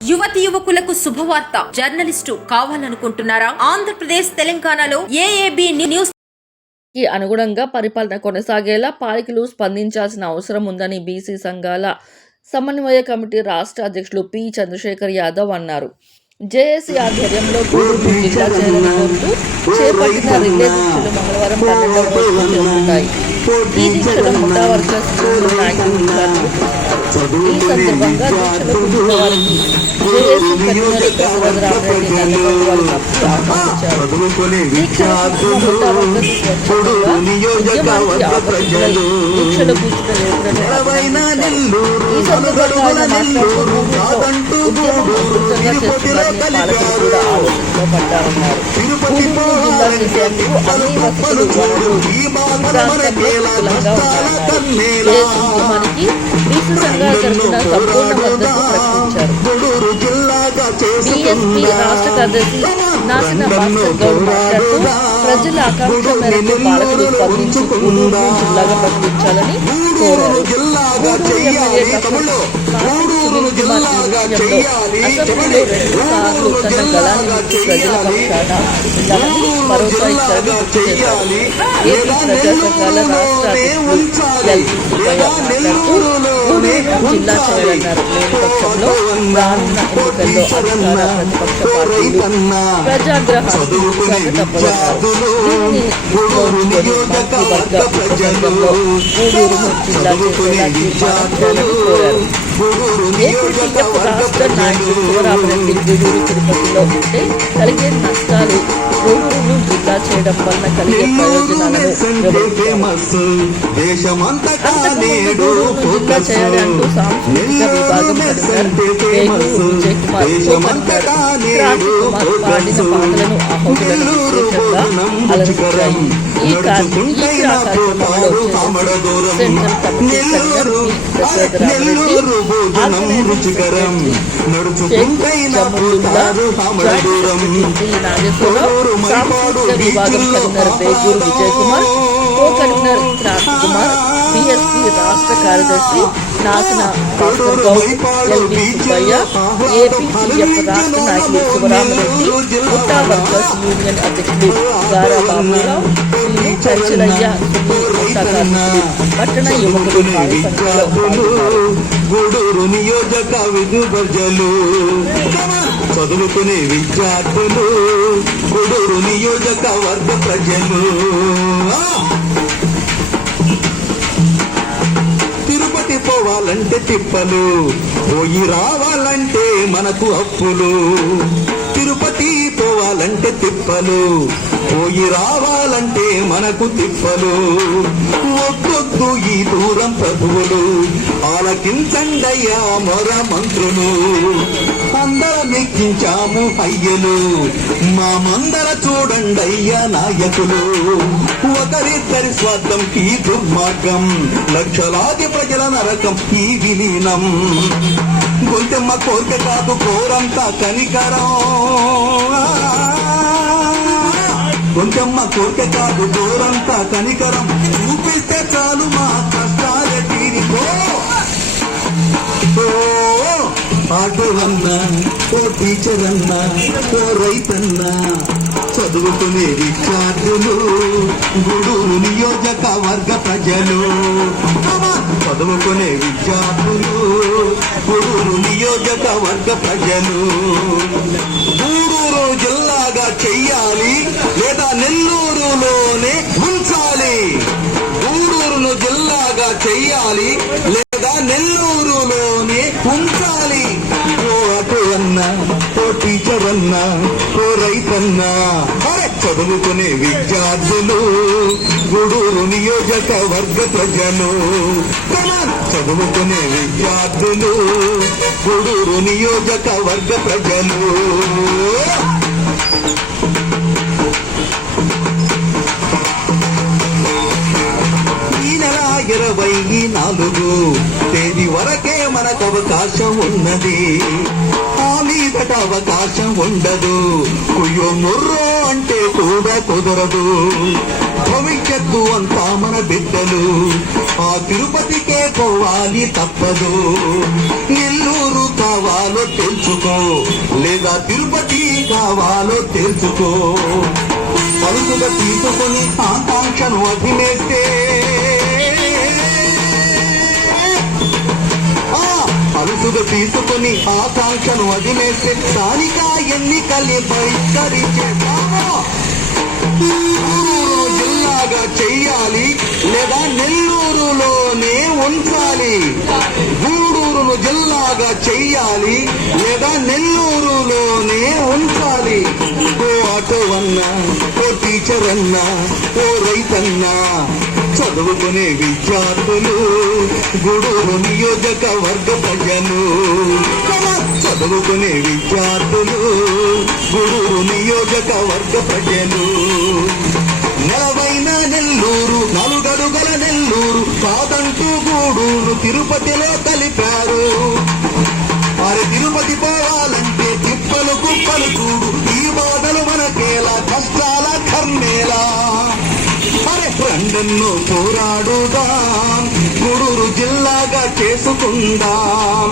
యువతి యువకులకు శుభవార్త. జర్నలిస్టు కావాలనుకుంటున్నారా? ఆంధ్రప్రదేశ్ తెలంగాణలో ఏఏబీ న్యూస్ కి అనుగుణంగా పరిపాలన కొనసాగేలా పాలకులు స్పందించాల్సిన అవసరం ఉందని బీసీ సంఘాల సమన్వయ కమిటీ రాష్ట్ర అధ్యక్షులు పి చంద్రశేఖర్ యాదవ్ అన్నారు. జేఏసీ ఆధ్వర్యంలో గూడూరు జిల్లా చేయాలని కోరుతూ చేపట్టిన రిలే దీక్షలు మంగళవారం 12వ రోజుకు చేరుకుంటాయి. ఈ దీక్షలో ముఠా వర్కర్స్ నాయకులు ఈ సందర్భంగా దీక్షలో కూర్చున్న వారికి జేఏసీ కన్వీనర్ దశరథ రామరెడ్డి నల్లగొండ వారు ఆహ్వానించారు. దీక్షలో కూర్చున్న ముఠా వర్కర్స్ స్వచ్ఛందంగా ఉద్యమానికి ఆకర్షితులై దీక్షలో కూర్చున్న యువకులను ఈ సందర్భంగా ఆయన మాట్లాడుతూ ఉద్యమం ఉధృతంగా చేస్తున్నారని పాలకులు కూడా ఆలోచనలో పడ్డారన్నారు. గూడూరు జిల్లా చేసేందుకు అన్ని వసతులు వనరులు అనుకూలంగా ఉన్నాయన్నారు. జేఏసీ ఉద్యమానికి బీసీ సంఘాల తరఫున సంపూర్ణ మద్దతు ప్రకటించారు. బీఎస్పీ రాష్ట్ర కార్యదర్శి నాసిన భాస్కర్ గౌడ్ మాట్లాడుతూ ప్రజల ఆకాంక్ష మేరకు పాలకులు స్పందించి గూడూరు జిల్లాగా ప్రకటించాలని కోరారు. గూడూరు ఎమ్మెల్యే డాక్టర్ సునీల్ కుమార్ ఈ విషయంలో అసెంబ్లీలో 2 సార్లు తన గళాన్ని విప్పి ప్రజల పక్షాన ఉండాలని భరోసా ఇచ్చారని గుర్తు చేశారు. ఏపీ ప్రజా సంఘాల రాష్ట్ర అధ్యక్షులు ఎల్వి సుబ్బయ్య మాట్లాడుతూ గూడూరు జిల్లా చేయాలన్నారు. లేని పక్షంలో రానున్న ఎన్నికల్లో అధికార ప్రతిపక్ష పార్టీలు ప్రజాగ్రహానికి గురికాక తప్పదన్నారు. దీనిని దృష్టిలో ఉంచుకొని మంత్రివర్గ ఉపసంఘంలో గూడూరును జిల్లా చేసేలా తీర్మానం చేయాలని కోరారు. ఏపీటీఎఫ్ రాష్ట్ర నాయకుడు శివరామరెడ్డి గూడూరు తిరుపతిలో ఉంటే కలిగే నష్టాలు, గూడూరును జిల్లా చేయడం వలన కలిగే ప్రయోజనాలను వివరించారు. అంతకుముందు గూడూరు జిల్లా చేయాలి అంటూ సాంస్కృతిక విభాగం కన్వీనర్ వేగూరు విజయ్ కుమార్, కో-కన్వీనర్ క్రాంతి కుమార్ పాడిన పాటలను ఆహుతులను విశేషంగా అలరించాయి. ఈ కార్యక్రమంలో central committee convener P Dasaratha Ramareddy, organising secretary Sheikh Jamulullah, joint secretary P Nageswararao, సాంస్కృతిక విభాగం convener Veguru Vijay Kumar, co convener Kranthi Kumar, BSP రాష్ట్ర కార్యదర్శి నాసిన భాస్కర్ గౌడ్, ఎల్వి సుబ్బయ్య, ఏపీటీఎఫ్ రాష్ట్ర నాయకులు శివరామరెడ్డి, ముఠా వర్కర్స్ యూనియన్ అధ్యక్షులు గారా బాబురావు, చర్చలయ్య, సునీల్, ముఠా కార్మికులు, పట్టణ యువకులు భారీ సంఖ్యలో పాల్గొన్నారు. గూడూరు నియోజక విద్యుబర్జలు చదువుకునే విద్యార్థులు, గూడూరు నియోజక వర్గ ప్రజలు, తిరుపతి పోవాలంటే తిప్పలు, పోయి రావాలంటే మనకు అప్పులు. తిరుపతి పోవాలంటే తిప్పలు, పోయి రావాలంటే మనకు తిప్పలు. ఒక్కొద్దు ఈ దూరం ప్రభువులు, ఆలకించండయ్యా మొర మంత్రులు. అందరం ఎక్కించాము అయ్యలు, మా మందర చూడండయ్యా నాయకులు. ఒకరిద్దరి స్వార్థం ఈ దుర్మార్గం, లక్షలాది ప్రజల నరకం ఈ విలీనం. గొంతెమ్మ కోరిక కాదు కోరంతా కనికరం, గొంతెమ్మ కోరిక కాదు కోరంతా కనికరం. చూపిస్తే చాలు మా కష్టాల తీరిపో. ఆటో అన్నా, ఓ టీచర్ అన్నా, ఓ రైతన్నా, చదువుకునే విద్యార్థులు, గూడూరు నియోజక వర్గ ప్రజలు, చదువుకునే విద్యార్థులు, గూడూరు నియోజక వర్గ ప్రజలు. గూడూరు జిల్లాగా చెయ్యాలి లేదా నెల్లూరులోనే ఉంచాలి. గూడూరును జిల్లాగా చెయ్యాలి లేదా నెల్లూరులోనే ఉంచాలి. ఓ ఆటో అన్నా, ఓ టీచర్ అన్నా, ఓ రైతన్నా, చదువుకునే విద్యార్థులు, గూడూరు నియోజక వర్గ ప్రజలు, చదువుకునే విద్యార్థులు, గూడూరు నియోజక వర్గ ప్రజలు. ఈ నెల 24 తేదీ వరకే మనకు అవకాశం ఉన్నది. మీదట అవకాశం ఉండదు. కుయ్యో నొర్రో అంటే కూడా కుదరదు. భవిష్యత్తు అంతా మన బిడ్డలు, ఆ తిరుపతికే పోవాలి తప్పదు. నెల్లూరు కావాలో తెలుసుకో, లేదా తిరుపతి కావాలో తెలుసుకో. పలుకుగా తీసుకొని ఆకాంక్షను అభినేస్తే, పలుకుగా తీసుకొని ఆకాంక్షను అభినేస్తే స్థానిక ఎన్నికల్ని బహిష్కరించే గూడూరు జిల్లాగా చెయ్యాలి, లేదా నెల్లూరులోనే ఉంచాలి. గూడూరును జిల్లాగా చెయ్యాలి, లేదా నెల్లూరులోనే ఉంచాలి. ఓ ఆటో అన్నా, ఓ టీచర్ అన్నా, ఓ రైతన్నా, చదువుకునే విద్యార్థులు, గూడూరు నియోజకవర్గ ప్రజలు, చదువుకునే విద్యార్థులు, గూడూరు నియోజకవర్గ ప్రజలు. నెలవైన నెల్లూరు, నలుగడుగల నెల్లూరు కాదంటూ గూడూరు తిరుపతిలో కలిపారు. మరి తిరుపతి పోవాలంటే తిప్పలు కుప్పలు చూడు, ఈ బాధలు మనకేలా, కష్టాల కర్మేలా. అరే రెండెన్నో పోరాడుదాం, గూడూరు జిల్లాగా చేసుకుందాం.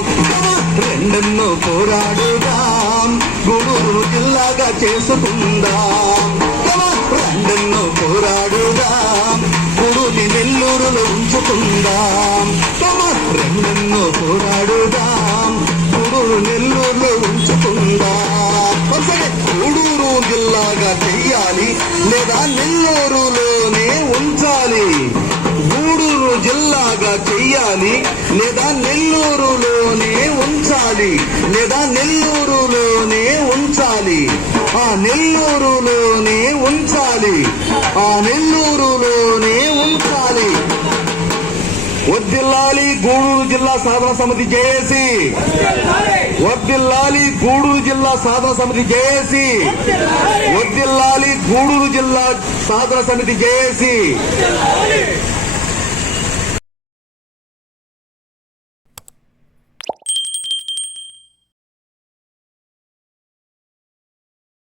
రెండెన్నో పోరాడుదాం, గూడూరు జిల్లాగా చేసుకుందాం. రెండెన్నో పోరాడుదాం, గూడూరుని నెల్లూరులో ఉంచుకుందాం. రెండెన్నో పోరాడుదాం, గూడూరు నెల్లూరులో ఉంచుకుందాం. గూడూరు జిల్లాగా చెయ్యాలి, లేదా నెల్లూరులోనే ఉంచాలి. గూడూరు జిల్లాగా చెయ్యాలి, లేదా నెల్లూరులోనే ఉంచాలి, లేదా నెల్లూరులోనే ఉంచాలి. ఆ నెల్లూరులోనే ఉంచాలి, ఆ నెల్లూరులోనే ఉంచాలి. వర్ధిల్లాలి గూడూరు జిల్లా సాధన సమితి జేఏసీ. వర్ధిల్లాలి గూడూరు జిల్లా సాధన సమితి జేఏసీ. వర్ధిల్లాలి గూడూరు జిల్లా సాధన సమితి జేఏసీ.